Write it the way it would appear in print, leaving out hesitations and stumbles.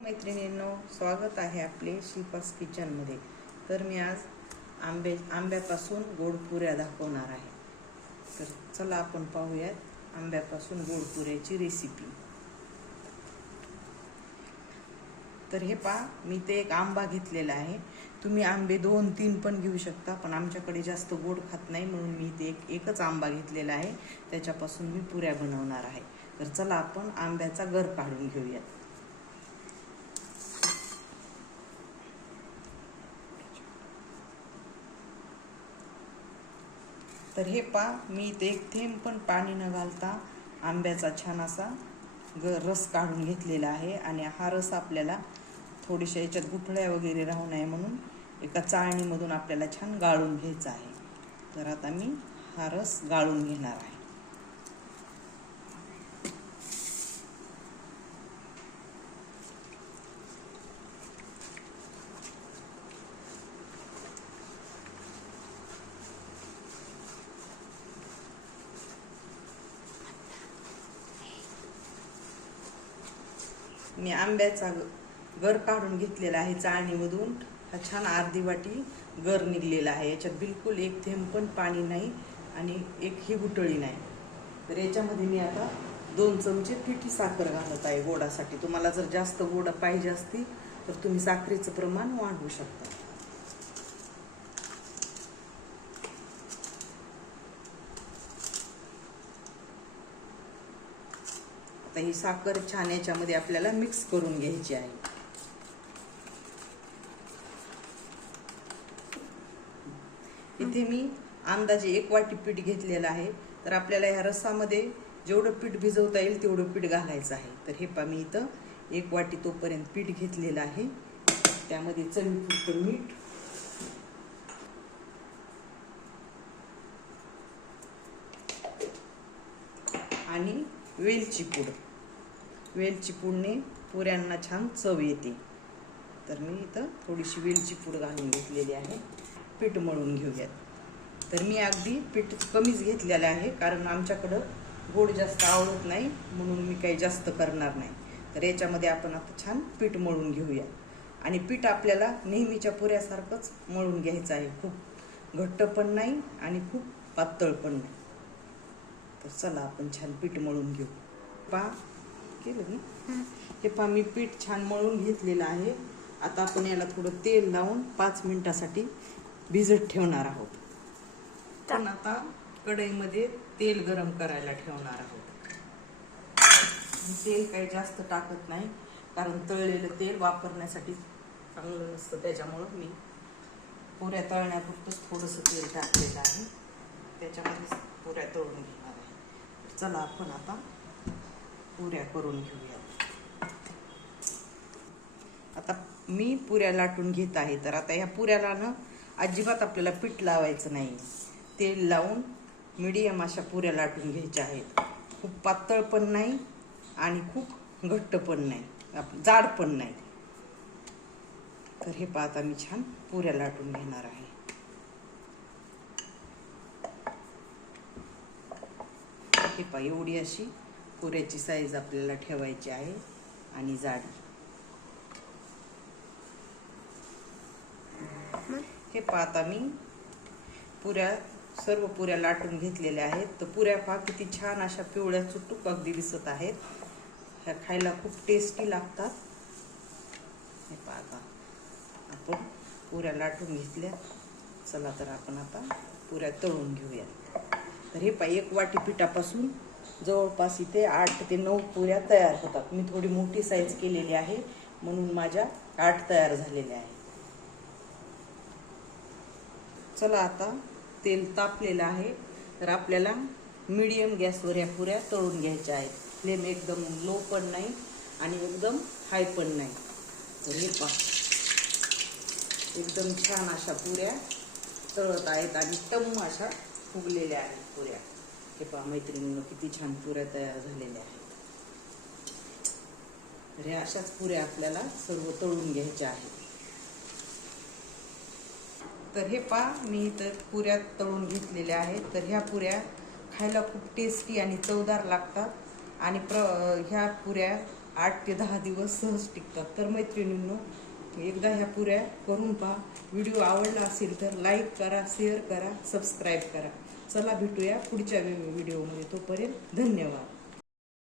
मैत्रिणींनो, स्वागत आहे आपले शिल्पास किचनमध्ये. तर मी आज आंब्यापासून गोड पुऱ्या दाखवणार आहे. तर चला आपण पाहूयात आंब्यापासून गोड पुऱ्याची रेसिपी. तर हे पहा, मी ते एक आंबा घेतलेला आहे. तुम्ही आंबे 2-3 पण घेऊ शकता, पण आमच्याकडे जास्त गोड खात नाही म्हणून मी ते एकच आंबा घेतलेला आहे. त्याच्यापासून मी पुऱ्या बनवणार आहे. तर चला आपण आंब्याचा गर काढून घेऊयात. तर हे पहा, मी ते एक थेंब पण पाणी न घालता आंब्याचा छान असा रस काढून घेतलेला आहे. आणि हा रस आपल्याला थोडीशा याच्यात गुठळ्या वगैरे राहू नये म्हणून एका चाळणीमधून आपल्याला छान गाळून घ्यायचा आहे. तर आता मी हा रस गाळून घेणार आहे. मी आंब्याचा गर काढून घेतलेला आहे चाळणीमधून. हा छान अर्धी वाटी गर निघलेला आहे. याच्यात बिलकुल एक थेंब पण पाणी नाही आणि एक ही गुठळी नाही. तर याच्यामध्ये मी आता 2 चमचे पिठी साखर घालत आहे गोडासाठी. तुम्हाला जर जास्त गोड पाहिजे असतील तर तुम्ही साखरेचं प्रमाण वाढवू शकता. आता ही साखर छान याच्यामध्ये आपल्याला मिक्स करून घ्यायची आहे. इथे मी अंदाजे 1 वाटी पीठ घेतलेलं आहे. तर आपल्याला ह्या रसामध्ये जेवढं पीठ भिजवता येईल तेवढं पीठ घालायचं आहे. तर हे पहा, मी इथं 1 वाटी तोपर्यंत पीठ घेतलेलं आहे. त्यामध्ये चवीपुरतं मीठ, आणि वेलची पूड. वेलची पूडने पुऱ्यांना छान चव येते. तर मी इथं थोडीशी वेलची पूड घालून घेतलेली आहे. पीठ मळून घेऊयात. तर मी अगदी पीठ कमीच घेतलेलं आहे, कारण आमच्याकडं गोड जास्त आवडत नाही म्हणून मी काही जास्त करणार नाही. तर याच्यामध्ये आपण आता छान पीठ मळून घेऊया. आणि पीठ आपल्याला नेहमीच्या पुऱ्यासारखंच मळून घ्यायचं आहे. खूप घट्ट पण नाही आणि खूप पातळ पण नाही. तर चला आपण छान पीठ मळून घेऊ. पहा, केलं मी. हे पहा, मी पीठ छान मळून घेतलेलं आहे. आता आपण याला थोडं तेल लावून 5 मिनिटासाठी भिजत ठेवणार आहोत. पण आता कढईमध्ये तेल गरम करायला ठेवणार आहोत. तेल काही जास्त टाकत नाही, कारण तळलेलं तेल वापरण्यासाठी चांगलं नसतं. त्याच्यामुळं मी पुऱ्या तळण्यापुरतंच थोडंसं तेल टाकलेलं आहे. त्याच्यामध्ये पुऱ्या तळून घेणार आहे. चला आपण आता पुऱ्या करून घेऊया. आता मी पुऱ्या लाटून घेत आहे. तर आता ह्या पुऱ्याला ना अजिबात आपल्याला पीठ लावायचं नाही. तेल लावून मीडियम अशा पुऱ्या लाटून घ्यायच्या आहेत. खूप पातळ पण नाही आणि खूप घट्ट पण नाही, जाड पण नाही. तर हे पहा, आता मी छान पुऱ्या लाटून घेणार आहे. हे पहा, एवढी अशी पुऱ्याची साईज आपल्याला ठेवायची आहे आणि जाडी. हे पहा, आता मी सर्व पुऱ्या लाटून घेतलेल्या आहेत. तर पुऱ्या पहा किती छान अशा पिवळ्या चुटूक अगदी दिसत आहेत. ह्या खायला खूप टेस्टी लागतात. हे पहा, आता आपण पुऱ्या लाटून घेतल्या. चला तर आपण आता पुऱ्या तळून घेऊया. तर हे पहा, 1 वाटी पिठापासून जवळपास इथे 8 ते 9 पुऱ्या तयार होतात. मी थोडी मोठी साईज केलेली आहे म्हणून माझ्या 8 तयार झालेल्या आहेत. चला, आता तेल तापलेलं आहे. तर आपल्याला मीडियम गॅसवर या पुऱ्या तळून घ्यायच्या आहेत. फ्लेम एकदम लो पण नाही आणि एकदम हाय पण नाही. तर हे पहा, एकदम छान अशा पुऱ्या तळत आहेत आणि टम्म अशा फुगलेल्या आहेत पुऱ्या. हे पहा मैत्रिणींनो, किती छान पुऱ्या तयार झालेल्या आहेत. तर ह्या अशाच पुऱ्या आपल्याला सर्व तळून घ्यायच्या आहेत. तर हे पहा, मी इथं पुऱ्या तळून घेतलेल्या आहेत. तर ह्या पुऱ्या खायला खूप टेस्टी आणि चवदार लागतात. आणि ह्या पुऱ्या 8 ते 10 दिवस सहज टिकतात. तर मैत्रिणींनो, एकदा ह्या पुऱ्या करून पहा. व्हिडिओ आवडला असेल तर लाईक करा, शेअर करा, सबस्क्राईब करा. चला भेटूया पुढच्या व्हिडिओमध्ये. तोपर्यंत धन्यवाद.